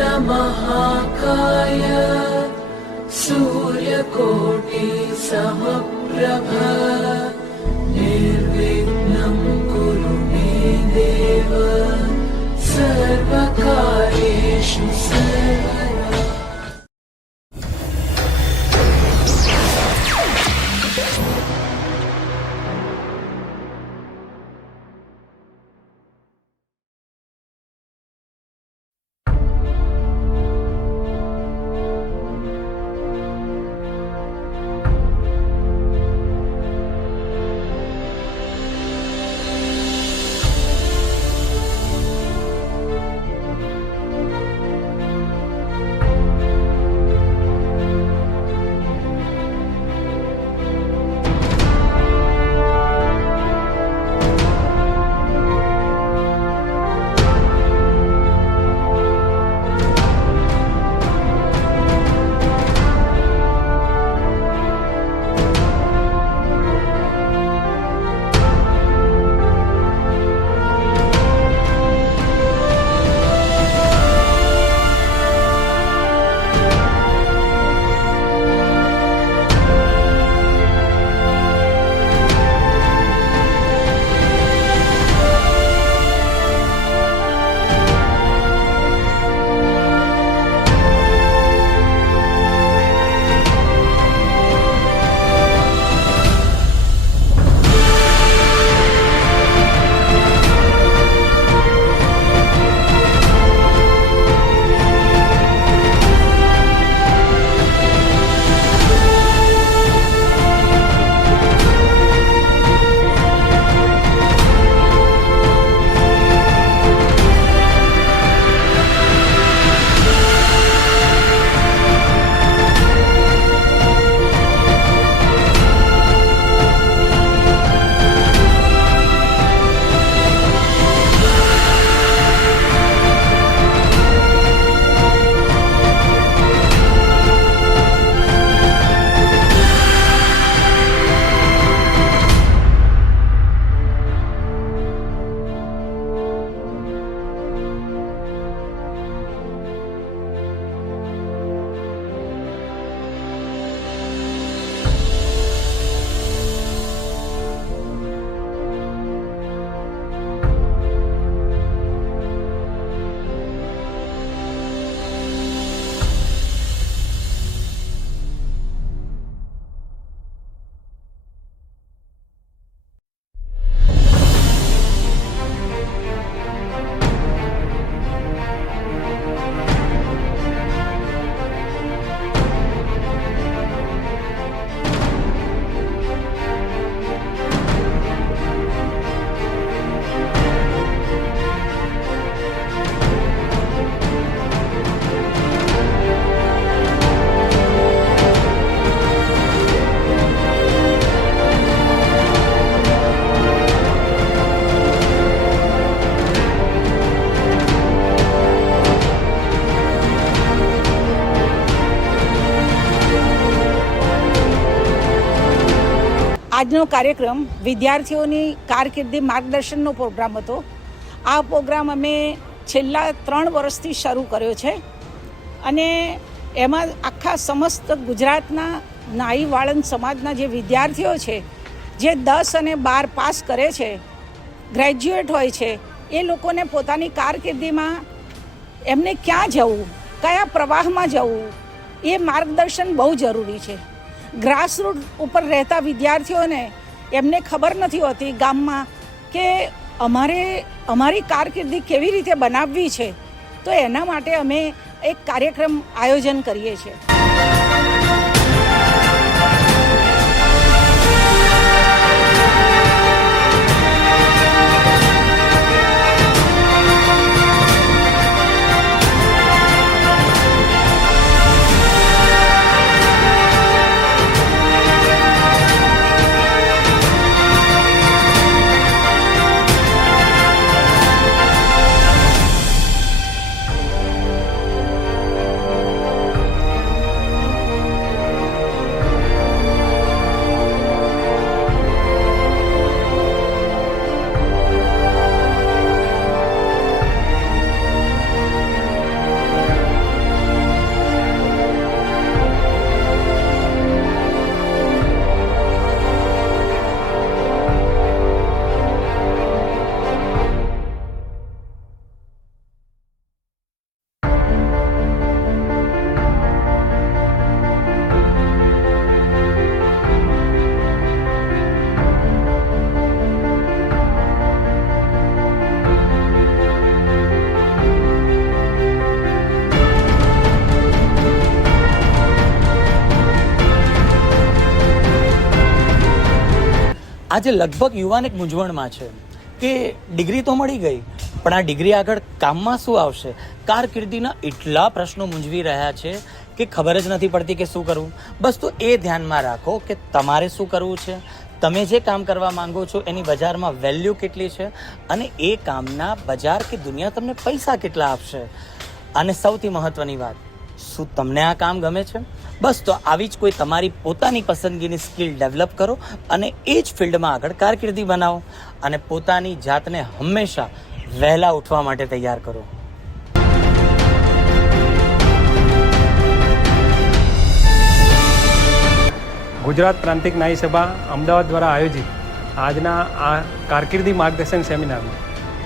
महाकाय सूर्यकोटिसमप्रभ निर्विघ्नं कुरु मे देव सर्वकार्येषु सर्वदा। આજનો કાર્યક્રમ વિદ્યાર્થીઓની કારકિર્દી માર્ગદર્શનનો પ્રોગ્રામ હતો. આ પ્રોગ્રામ અમે છેલ્લા 3 વર્ષથી શરૂ કર્યો છે અને એમાં આખા સમસ્ત ગુજરાતના નાઈ વાળંદ સમાજના જે વિદ્યાર્થીઓ છે, જે 10 અને 12 પાસ કરે છે, ગ્રેજ્યુએટ હોય છે, એ લોકોને પોતાની કારકિર્દીમાં એમને ક્યાં જવું, કયા પ્રવાહમાં જવું, એ માર્ગદર્શન બહુ જરૂરી છે. ગ્રાસરૂટ ઉપર રહેતા વિદ્યાર્થીઓને એમને ખબર નથી હોતી ગામમાં કે અમારી કારકિર્દી કેવી રીતે બનાવવી છે. તો એના માટે અમે એક કાર્યક્રમ આયોજન કરીએ છીએ. આજે લગભગ યુવાન એક મૂંઝવણમાં છે કે ડિગ્રી તો મળી ગઈ, પણ આ ડિગ્રી આગળ કામમાં શું આવશે? કારકિર્દીના એટલા પ્રશ્નો મૂંઝવી રહ્યા છે કે ખબર જ નથી પડતી કે શું કરવું. બસ તો એ ધ્યાનમાં રાખો કે તમારે શું કરવું છે, તમે જે કામ કરવા માંગો છો એની બજારમાં વેલ્યુ કેટલી છે અને એ કામના બજાર કે દુનિયા તમને પૈસા કેટલા આપશે. અને સૌથી મહત્વની વાત, શું તમને આ કામ ગમે છે? બસ તો આવી જ કોઈ તમારી પોતાની પસંદગીની સ્કિલ ડેવલપ કરો અને એ જ ફિલ્ડમાં આગળ કારકિર્દી બનાવો અને પોતાની જાતને હંમેશા વહેલા ઉઠવા માટે તૈયાર કરો. ગુજરાત પ્રાંતિક ન્યાય સભા અમદાવાદ દ્વારા આયોજિત આજના આ કારકિર્દી માર્ગદર્શન સેમિનારમાં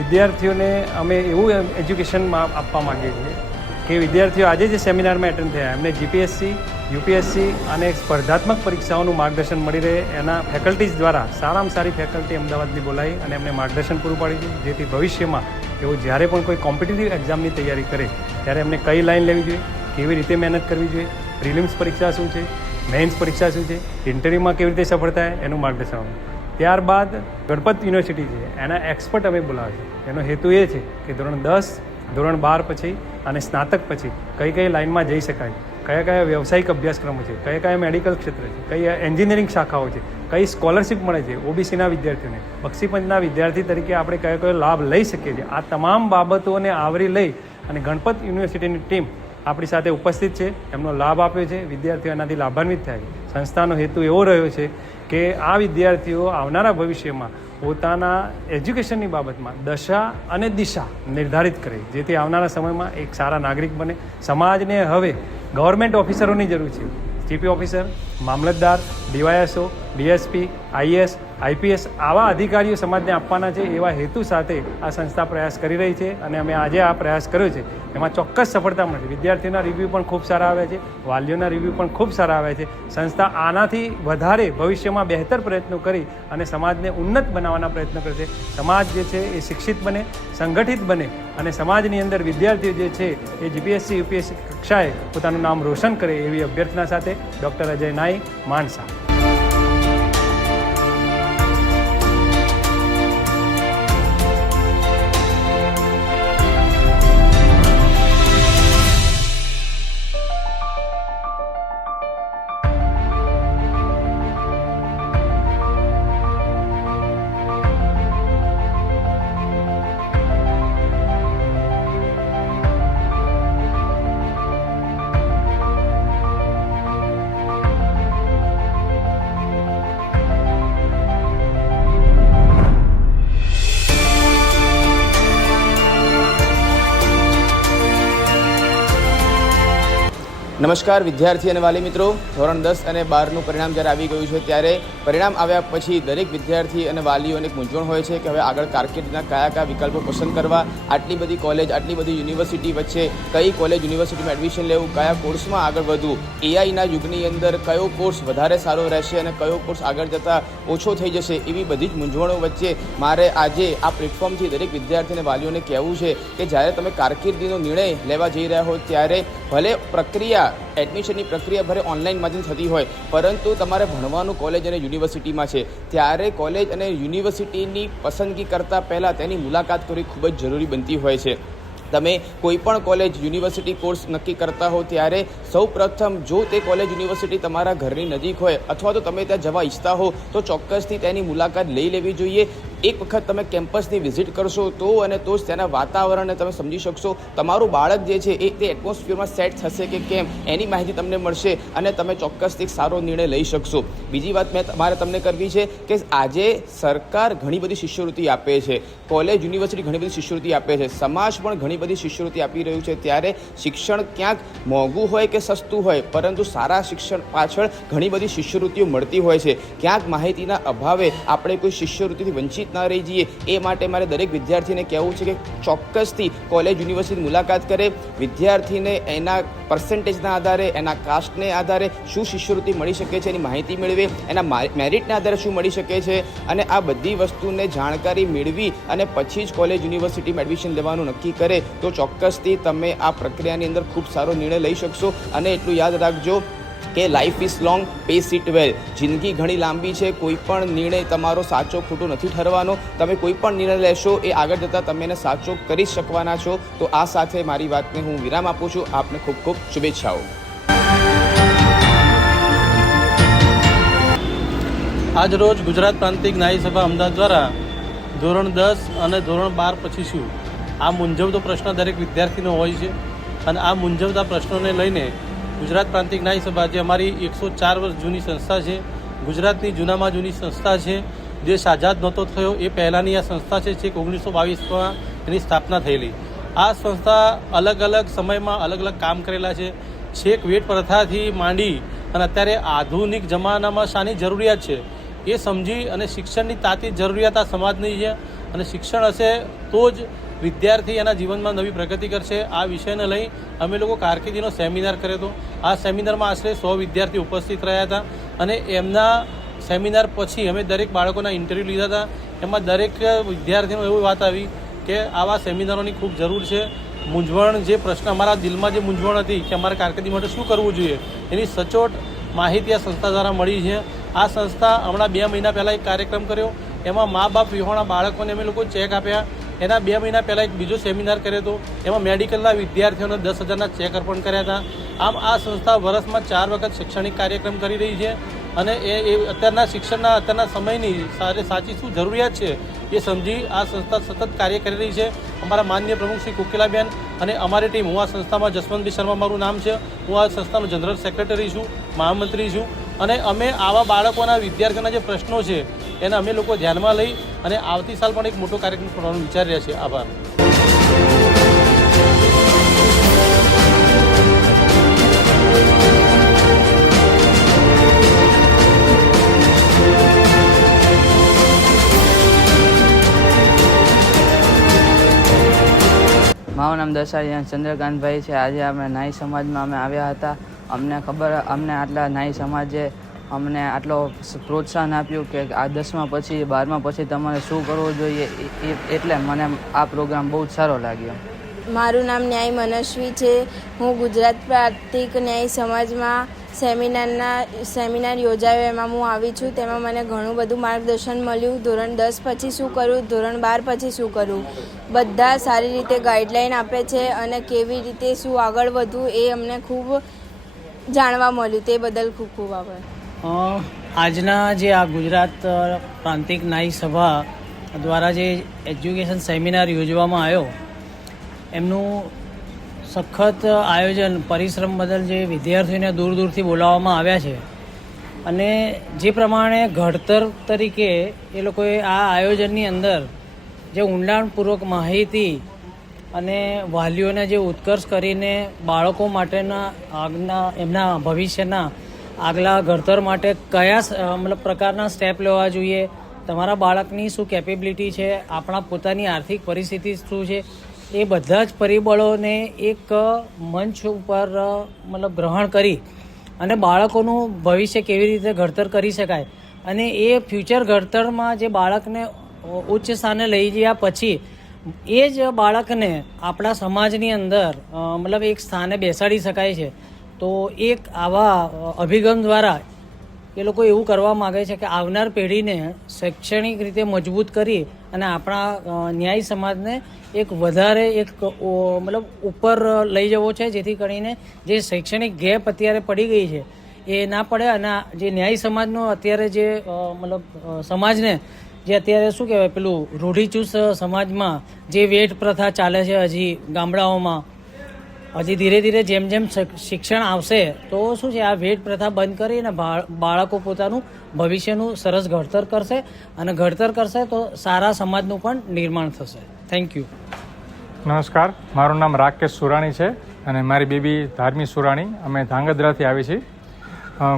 વિદ્યાર્થીઓને અમે એવું એજ્યુકેશન આપવા માંગીએ છીએ કે વિદ્યાર્થીઓ આજે જે સેમિનારમાં એટેન્ડ થયા એમને જીપીએસસી, યુપીએસસી અને સ્પર્ધાત્મક પરીક્ષાઓનું માર્ગદર્શન મળી રહે એના ફેકલ્ટીઝ દ્વારા સારામાં સારી ફેકલ્ટી અમદાવાદની બોલાવી અને એમને માર્ગદર્શન પૂરું પાડ્યું છે, જેથી ભવિષ્યમાં એઓ જ્યારે પણ કોઈ કોમ્પિટિટિવ એક્ઝામની તૈયારી કરે ત્યારે એમને કઈ લાઈન લેવી જોઈએ, કેવી રીતે મહેનત કરવી જોઈએ, પ્રિલિમ્સ પરીક્ષા શું છે, મેઇન્સ પરીક્ષા શું છે, ઇન્ટરવ્યૂમાં કેવી રીતે સફળ થાય એનું માર્ગદર્શન આપવું. ત્યારબાદ ગણપત યુનિવર્સિટી છે એના એક્સપર્ટ અમે બોલાવે છે. એનો હેતુ એ છે કે ધોરણ 10, ધોરણ 12 પછી અને સ્નાતક પછી કઈ કઈ લાઇનમાં જઈ શકાય, કયા કયા વ્યવસાયિક અભ્યાસક્રમો છે, કયા કયા મેડિકલ ક્ષેત્ર છે, કઈ એન્જિનિયરિંગ શાખાઓ છે, કઈ સ્કોલરશિપ મળે છે ઓબીસીના વિદ્યાર્થીઓને, બક્ષીપંચના વિદ્યાર્થી તરીકે આપણે કયો કયો લાભ લઈ શકીએ છીએ. આ તમામ બાબતોને આવરી લઈ અને ગણપત યુનિવર્સિટીની ટીમ આપણી સાથે ઉપસ્થિત છે, એમનો લાભ આપ્યો છે, વિદ્યાર્થીઓ એનાથી લાભાન્વિત થાય છે. સંસ્થાનો હેતુ એવો રહ્યો છે કે આ વિદ્યાર્થીઓ આવનારા ભવિષ્યમાં પોતાના એજ્યુકેશનની બાબતમાં દશા અને દિશા નિર્ધારિત કરે, જેથી આવનારા સમયમાં એક સારા નાગરિક બને. સમાજને હવે ગવર્મેન્ટ ઓફિસરોની જરૂર છે. ચીફ ઓફિસર, મામલતદાર, ડીવાયએસઓ, ડીએસપી, આઈએએસ, આઈપીએસ આવા અધિકારીઓ સમાજને આપવાના છે. એવા હેતુ સાથે આ સંસ્થા પ્રયાસ કરી રહી છે અને અમે આજે આ પ્રયાસ કર્યો છે એમાં ચોક્કસ સફળતા મળે છે. વિદ્યાર્થીઓના રિવ્યૂ પણ ખૂબ સારા આવ્યા છે, વાલીઓના રિવ્યૂ પણ ખૂબ સારા આવ્યા છે. સંસ્થા આનાથી વધારે ભવિષ્યમાં બહેતર પ્રયત્નો કરી અને સમાજને ઉન્નત બનાવવાના પ્રયત્નો કરશે. સમાજ જે છે એ શિક્ષિત બને, સંગઠિત બને અને સમાજની અંદર વિદ્યાર્થીઓ જે છે એ જીપીએસસી, યુપીએસસી કક્ષાએ પોતાનું નામ રોશન કરે એવી અભ્યર્થના સાથે ડૉક્ટર અજય નાઈ, માણસા. નમસ્કાર વિદ્યાર્થી અને વાલી મિત્રો, ધોરણ 10 અને 12નું પરિણામ જ્યારે આવી ગયું છે ત્યારે પરિણામ આવ્યા પછી દરેક વિદ્યાર્થી અને વાલીઓને એક મૂંઝવણ હોય છે કે હવે આગળ કારકિર્દીના કયા વિકલ્પો પસંદ કરવા, આટલી બધી કોલેજ, આટલી બધી યુનિવર્સિટી વચ્ચે કઈ કોલેજ, યુનિવર્સિટીમાં એડમિશન લેવું, કયા કોર્સમાં આગળ વધવું, એઆઈના યુગની અંદર કયો કોર્સ વધારે સારો રહેશે અને કયો કોર્સ આગળ જતાં ઓછો થઈ જશે, એવી બધી જ મૂંઝવણો વચ્ચે મારે આજે આ પ્લેટફોર્મથી દરેક વિદ્યાર્થી અને વાલીઓને કહેવું છે કે જ્યારે તમે કારકિર્દીનો નિર્ણય લેવા જઈ રહ્યા હો ત્યારે ભલે પ્રક્રિયા, એડમિશનની પ્રક્રિયા ભલે ઓનલાઈન માધ્યમ થતી હોય, પરંતુ તમારે ભણવાનું કોલેજ અને યુનિવર્સિટીમાં છે ત્યારે કોલેજ અને યુનિવર્સિટીની પસંદગી કરતાં પહેલાં તેની મુલાકાત કરવી ખૂબ જ જરૂરી બનતી હોય છે. તમે કોઈ પણ કોલેજ, યુનિવર્સિટી કોર્સ નક્કી કરતા હો ત્યારે સૌ પ્રથમ જો તે કોલેજ, યુનિવર્સિટી તમારા ઘરની નજીક હોય અથવા તો તમે ત્યાં જવા ઈચ્છતા હો તો ચોક્કસથી તેની મુલાકાત લઈ લેવી જોઈએ. એક વખત તમે કેમ્પસની વિઝિટ કરશો તો અને તો જ તેના વાતાવરણને તમે સમજી શકશો. તમારું બાળક જે છે એ તે એટમોસ્ફિયરમાં સેટ થશે કે કેમ એની માહિતી તમને મળશે અને તમે ચોક્કસથી એક સારો નિર્ણય લઈ શકશો. બીજી વાત મારે તમને કરવી છે કે આજે સરકાર ઘણી બધી શિષ્યવૃત્તિ આપે છે, કોલેજ, યુનિવર્સિટી ઘણી બધી શિષ્યવૃત્તિ આપે છે, સમાજ પણ ઘણી બધી શિષ્યવૃત્તિ આપી રહ્યું છે. ત્યારે શિક્ષણ ક્યાંક મોંઘું હોય કે સસ્તું હોય, પરંતુ સારા શિક્ષણ પાછળ ઘણી બધી શિષ્યવૃત્તિઓ મળતી હોય છે. ક્યાંક માહિતીના અભાવે આપણે કોઈ શિષ્યવૃત્તિથી વંચિત ના રહી જઈએ એ માટે મારે દરેક વિદ્યાર્થીને કહેવું છે કે ચોક્કસથી કોલેજ, યુનિવર્સિટીની મુલાકાત કરે. વિદ્યાર્થીને એના પર્સન્ટેજના આધારે, એના કાસ્ટને આધારે શું શિષ્યવૃત્તિ મળી શકે છે એની માહિતી મેળવે, એના મેરિટના આધારે શું મળી શકે છે અને આ બધી વસ્તુને જાણકારી મેળવી અને પછી જ કોલેજ, યુનિવર્સિટીમાં એડમિશન લેવાનું નક્કી કરે તો ચોક્કસથી તમે આ પ્રક્રિયાની અંદર ખૂબ સારો નિર્ણય લઈ શકશો. અને એટલું યાદ રાખજો કે life is long, pace it well. જિંદગી ઘણી લાંબી છે, કોઈ પણ નિર્ણય તમારો સાચો ખોટો નથી ઠરવાનો. તમે કોઈ પણ નિર્ણય લેશો એ આગળ જતાં તમે એને સાચો કરી શકવાના છો. તો આ સાથે મારી વાતને હું વિરામ આપું છું. આપને ખૂબ ખૂબ શુભેચ્છાઓ. આજ રોજ ગુજરાત પ્રાંતિક ન્યાય સભા અમદાવાદ દ્વારા ધોરણ 10 અને ધોરણ 12 પછી શું આ મૂંઝવતો પ્રશ્ન દરેક વિદ્યાર્થીનો હોય છે અને આ મૂંઝવતા પ્રશ્નોને લઈને ગુજરાત પ્રાંતિક ન્યાય સભા જે અમારી 104 વર્ષ જૂની સંસ્થા છે, ગુજરાતની જૂનામાં જૂની સંસ્થા છે. દેશ આઝાદ નહોતો થયો એ પહેલાંની આ સંસ્થા છે. છેક 1922માં એની સ્થાપના થયેલી. આ સંસ્થા અલગ અલગ સમયમાં અલગ અલગ કામ કરેલા છે. છેક વેટ પ્રથાથી માંડી અને અત્યારે આધુનિક જમાનામાં શાની જરૂરિયાત છે એ સમજી અને શિક્ષણની તાતી જરૂરિયાત આ સમાજની છે. અને શિક્ષણ હશે તો જ વિદ્યાર્થી એના જીવનમાં નવી પ્રગતિ કરશે. આ વિષયને લઈ અમે લોકો કારકિર્દીનો સેમિનાર કર્યો હતો. આ સેમિનારમાં આશરે 100 વિદ્યાર્થી ઉપસ્થિત રહ્યા હતા અને એમના સેમિનાર પછી અમે દરેક બાળકોના ઇન્ટરવ્યૂ લીધા હતા. એમાં દરેક વિદ્યાર્થીનો એવી વાત આવી કે આવા સેમિનારોની ખૂબ જરૂર છે. મૂંઝવણ જે પ્રશ્ન અમારા દિલમાં જે મૂંઝવણ હતી કે અમારે કારકિર્દી માટે શું કરવું જોઈએ એની સચોટ માહિતી આ સંસ્થા દ્વારા મળી છે. આ સંસ્થા હમણાં 2 મહિના પહેલાં એક કાર્યક્રમ કર્યો. એમાં મા બાપ વિહોણા બાળકોને અમે લોકો ચેક આપ્યા. એના 2 મહિના પહેલાં એક બીજો સેમિનાર કર્યો હતો. એમાં મેડિકલના વિદ્યાર્થીઓને 10,000ના ચેક અર્પણ કર્યા હતા. આમ આ સંસ્થા વર્ષમાં 4 વખત શૈક્ષણિક કાર્યક્રમ કરી રહી છે અને એ અત્યારના શિક્ષણના અત્યારના સમયની સાચી શું જરૂરિયાત છે એ સમજી આ સંસ્થા સતત કાર્ય કરી રહી છે. અમારા માનનીય પ્રમુખ શ્રી કોકિલાબેન અને અમારી ટીમ, હું આ સંસ્થામાં જસવંતભાઈ શર્મા મારું નામ છે, હું આ સંસ્થાનો જનરલ સેક્રેટરી છું, મહામંત્રી છું. અને અમે આવા બાળકોના વિદ્યાર્થીઓના જે પ્રશ્નો છે એને અમે લોકો ધ્યાનમાં લઈ અને આવતી સાલ પણ એક મોટો કાર્યક્રમ કરવાનું વિચારી રહ્યા છીએ. આભાર. મારું નામ દશારિયા ચંદ્રકાંતભાઈ છે. આજે અમે નાઈ સમાજમાં અમે આવ્યા હતા. અમને આટલા નાઈ સમાજે અમને આટલો પ્રોત્સાહન આપ્યું કે આ 10મા પછી 12મા પછી તમારે શું કરવું જોઈએ, એટલે મને આ પ્રોગ્રામ બહુ જ સારો લાગ્યો. મારું નામ ન્યાય મનસ્વી છે. હું ગુજરાત પ્રાંતિક ન્યાય સમાજમાં સેમિનાર યોજાયો એમાં હું આવી છું. તેમાં મને ઘણું બધું માર્ગદર્શન મળ્યું. ધોરણ 10 પછી શું કરવું, ધોરણ 12 પછી શું કરવું, બધા સારી રીતે ગાઈડલાઈન આપે છે અને કેવી રીતે શું આગળ વધવું એ અમને ખૂબ જાણવા મળ્યું. તે બદલ ખૂબ ખૂબ આભાર. આજના જે આ ગુજરાત પ્રાંતિક ન્યાય સભા દ્વારા જે એજ્યુકેશન સેમિનાર યોજવામાં આવ્યો એમનું સખત આયોજન, પરિશ્રમ બદલ જે વિદ્યાર્થીઓને દૂર દૂરથી બોલાવવામાં આવ્યા છે અને જે પ્રમાણે ઘડતર તરીકે એ લોકોએ આ આયોજનની અંદર જે ઊંડાણપૂર્વક માહિતી અને વાલીઓને જે ઉત્કર્ષ કરીને બાળકો માટેના એમના ભવિષ્યના આગલા ઘડતર માટે કયા પ્રકારના સ્ટેપ લેવા જોઈએ, તમારા બાળકની શું કેપેબિલિટી છે, આપણા પોતાની આર્થિક પરિસ્થિતિ શું છે, એ બધા જ પરિબળોને એક મંચ ઉપર ગ્રહણ કરી અને બાળકોનું ભવિષ્ય કેવી રીતે ઘડતર કરી શકાય અને એ ફ્યુચર ઘડતરમાં જે બાળકને ઉચ્ચ સ્થાને લઈ ગયા પછી એ જ બાળકને આપણા સમાજની અંદર એક સ્થાને બેસાડી શકાય છે. તો એક આવા અભિગમ દ્વારા એ લોકો એવું કરવા માગે છે કે આવનાર પેઢીને શૈક્ષણિક રીતે મજબૂત કરી અને આપણા ન્યાય સમાજને એક વધારે ઉપર લઈ જવો છે, જેથી કરીને જે શૈક્ષણિક ગેપ અત્યારે પડી ગઈ છે એ ના પડે અને જે ન્યાય સમાજનો અત્યારે જે સમાજને જે અત્યારે શું કહેવાય પેલું રૂઢિચુસ્ત સમાજમાં જે વેટ પ્રથા ચાલે છે હજી ગામડાઓમાં, હજી ધીરે ધીરે જેમ જેમ શિક્ષણ આવશે તો શું છે આ વેટ પ્રથા બંધ કરીને બાળકો પોતાનું ભવિષ્યનું સરસ ઘડતર કરશે અને ઘડતર કરશે તો સારા સમાજનું પણ નિર્માણ થશે. Thank you. નમસ્કાર, મારું નામ રાકેશ સુરાણી છે અને મારી બેબી ધાર્મી સુરાણી. અમે ધાંગધ્રાથી આવી છીએ.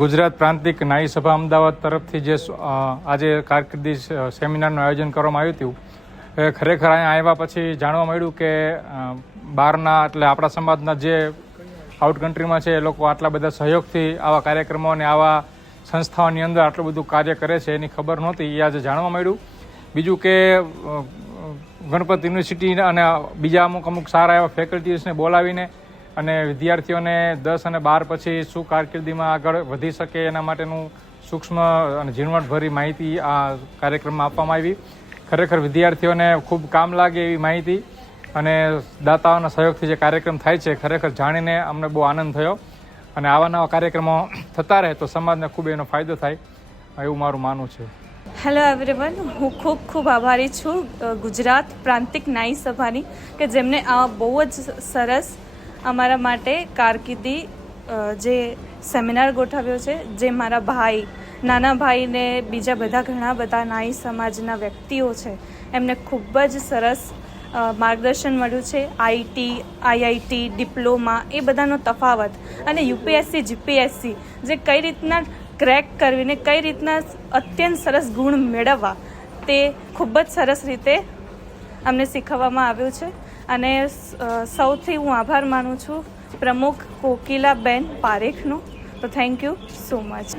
ગુજરાત પ્રાંતિક ન્યાય સભા અમદાવાદ તરફથી જે આજે કારકિર્દી સેમિનારનું આયોજન કરવામાં આવ્યું હતું એ ખરેખર અહીંયા આવ્યા પછી જાણવા મળ્યું કે બહારના એટલે આપણા સમાજના જે આઉટ કન્ટ્રીમાં છે એ લોકો આટલા બધા સહયોગથી આવા કાર્યક્રમો અને આવા સંસ્થાઓની અંદર આટલું બધું કાર્ય કરે છે એની ખબર નહોતી, એ આજે જાણવા મળ્યું. બીજું કે ગણપત યુનિવર્સિટી અને બીજા અમુક સારા એવા ફેકલ્ટીઝને બોલાવીને અને વિદ્યાર્થીઓને 10 અને 12 પછી શું કારકિર્દીમાં આગળ વધી શકે એના માટેનું સૂક્ષ્મ અને ઝીણવટભરી માહિતી આ કાર્યક્રમમાં આપવામાં આવી. ખરેખર વિદ્યાર્થીઓને ખૂબ કામ લાગે એવી માહિતી અને દાતાઓના સહયોગથી જે કાર્યક્રમ થાય છે ખરેખર જાણીને અમને બહુ આનંદ થયો. અને આવા નવા કાર્યક્રમો થતા રહે તો સમાજને ખૂબ એનો ફાયદો થાય એવું મારું માનવું છે. હેલો એવરીવન, હું ખૂબ આભારી છું ગુજરાત પ્રાંતિક ન્યાય સભાની કે જેમને આ બહુ જ સરસ અમારા માટે કારકિર્દી જે સેમિનાર ગોઠવ્યો છે. જે મારા ભાઈ, નાના ભાઈને બીજા બધા ઘણા બધા ન્યાય સમાજના વ્યક્તિઓ છે એમને ખૂબ જ સરસ માર્ગદર્શન મળ્યું છે. આઈઆઈટી, ડિપ્લોમા એ બધાનો તફાવત અને યુપીએસસી, જીપીએસસી જે કઈ રીતના ક્રેક કરવીને કઈ રીતના અત્યંત સરસ ગુણ મેળવવા તે ખૂબ જ સરસ રીતે અમને શીખવવામાં આવ્યું છે. અને સૌથી હું આભાર માનું છું પ્રમુખ કોકિલાબેન પારેખનો. તો થેન્ક યુ સો મચ.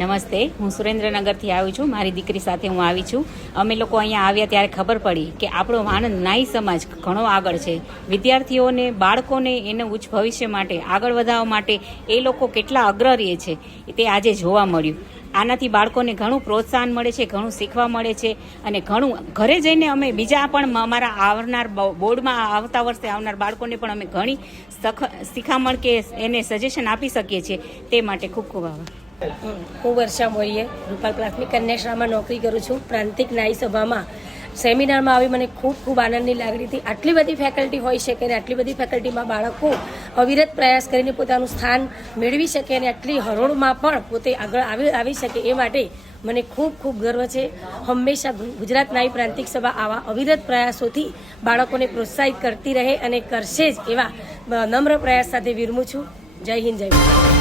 નમસ્તે, હું સુરેન્દ્રનગરથી આવી છું. મારી દીકરી સાથે હું આવી છું. અમે લોકો અહીંયા આવ્યા ત્યારે ખબર પડી કે આપણો આણંદ ન્યાય સમાજ ઘણો આગળ છે. વિદ્યાર્થીઓને, બાળકોને એના ઉચ્ચ ભવિષ્ય માટે આગળ વધારવા માટે એ લોકો કેટલા અગ્રણી છે તે આજે જોવા મળ્યું. આનાથી બાળકોને ઘણું પ્રોત્સાહન મળે છે, ઘણું શીખવા મળે છે અને ઘણું ઘરે જઈને અમે બીજા પણ અમારા આવનાર બોર્ડમાં આવતા વર્ષે આવનાર બાળકોને પણ અમે ઘણી શિખામણ કે એને સજેશન આપી શકીએ છીએ. તે માટે ખૂબ ખૂબ આભાર. હું વર્ષા મોરીએ રૂપાલ પ્રાથમિક કન્યા શાળામાં નોકરી કરું છું. પ્રાંતિક ન્યાય સભામાં સેમિનારમાં આવી મને ખૂબ આનંદની લાગણી હતી. આટલી બધી ફેકલ્ટી હોઈ શકે અને આટલી બધી ફેકલ્ટીમાં બાળકો અવિરત પ્રયાસ કરીને પોતાનું સ્થાન મેળવી શકે અને આટલી હરોળમાં પણ પોતે આગળ આવી શકે એ માટે મને ખૂબ ગર્વ છે. હંમેશા ગુજરાત ન્યાય પ્રાંતિક સભા આવા અવિરત પ્રયાસોથી બાળકોને પ્રોત્સાહિત કરતી રહે અને કરશે જ એવા નમ્ર પ્રયાસ સાથે વિરમું છું. જય હિન્દ, જય ભારત.